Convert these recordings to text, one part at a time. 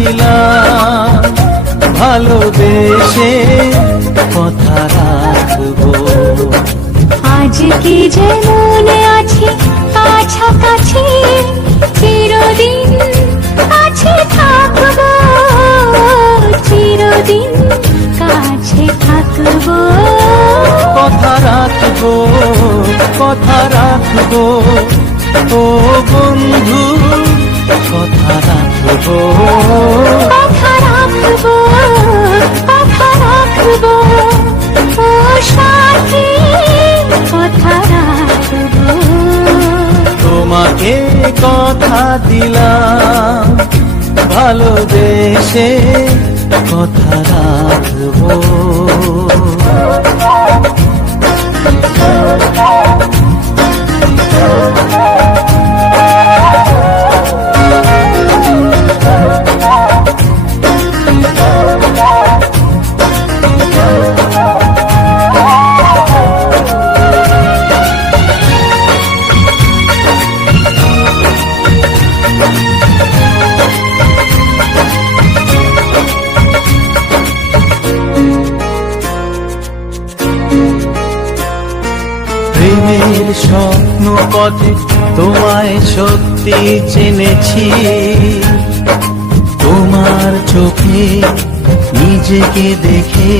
দিলাম, ভালোবেসে কথা রাখবো। আজকে যেমন আছি কাছাকাছি, চিরদিন কাছে থাকবো, চিরদিন কাছে থাকবো। কথা রাখবো, কথা রাখবো, ও বন্ধু কথা রাখবো। কথা রাখবো, কথা রাখবো, ও সাথী কথা রাখবো। তোমাকে কথা দিলাম, ভালোবেসে কথা রাখবো। প্রেমের স্বপ্ন পথে তোমায় সত্যি চিনেছি, তোমার চোখে নিজেকে দেখে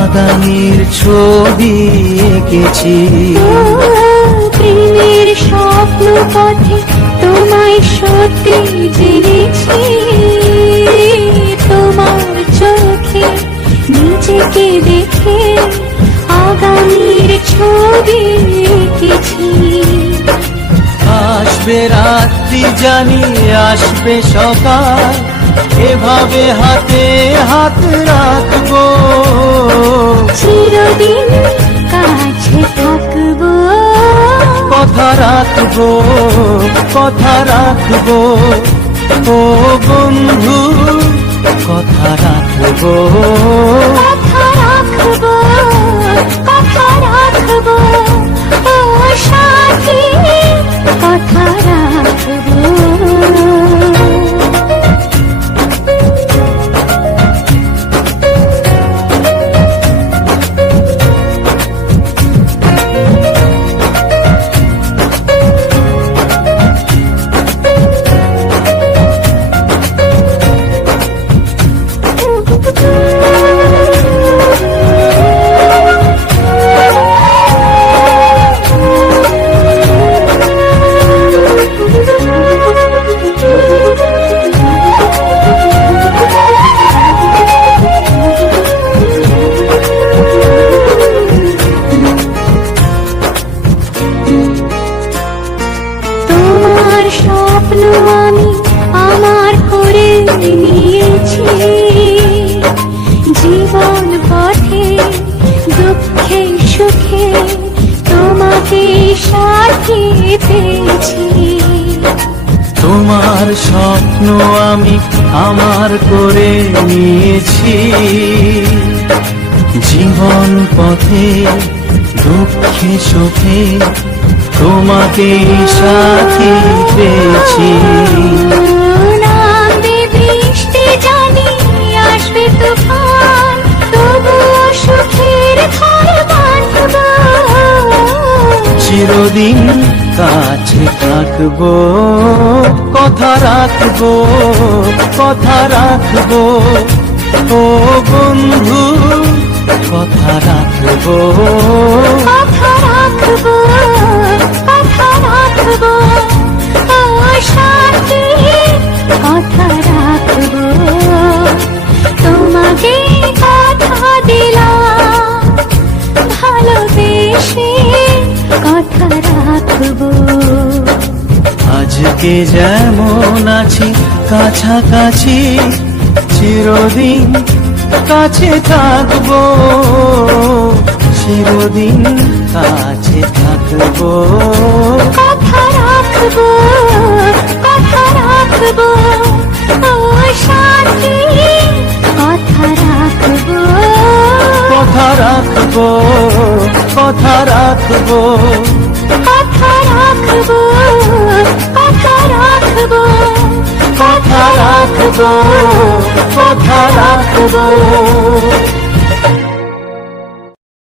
আগামীর ছবি এঁকেছি। প্রেমের স্বপ্ন পথে তোমায় সত্যি জেনেছি, তোমার চোখে নিজেকে দেখে আগামীর ছবি এঁকেছি। আসবে রাত্রি জানি আসবে সকাল, এভাবে হাতে হাত রাখবো, চিরদিন কাছে থাকবো। কথা রাখবো, কথা রাখবো, ও বন্ধু কথা রাখবো। কথা রাখবো, কথা রাখবো, ও সাথী কথা রাখবো। স্বপ্ন আমি আমার করে নিয়েছি, জীবন পথে দুঃখে সুখে তোমাকে সাথী পেয়েছি। তোমার স্বপ্ন আমি আমার করে নিয়েছি, জীবন পথে দুঃখে সুখে তোমাকে সাথী পেয়েছি। নামবে বৃষ্টি জানি আসবে তুফান, তবুও সুখের ঘর বাঁধবো, চিরদিন কাছে থাকবো। কথা রাখবো, কথা রাখবো, ও বন্ধু কথা রাখবো। কথা রাখবো, কথা রাখবো, ও সাথী কথা রাখবো। তোমাকে কথা দিলাম, ভালোবেসে কথা রাখবো। আজকে যেমন আছি কাছাকাছি, চিরদিন কাছে থাকবো, চিরদিন কাছে থাকবো। কথা রাখবো, কথা রাখবো, ও সাথী কথা রাখবো। কথা রাখবো, কথা রাখবো, কথা রাখবো, কথা রাখবো, কথা রাখবো। রাখবো, কথা রাখবো।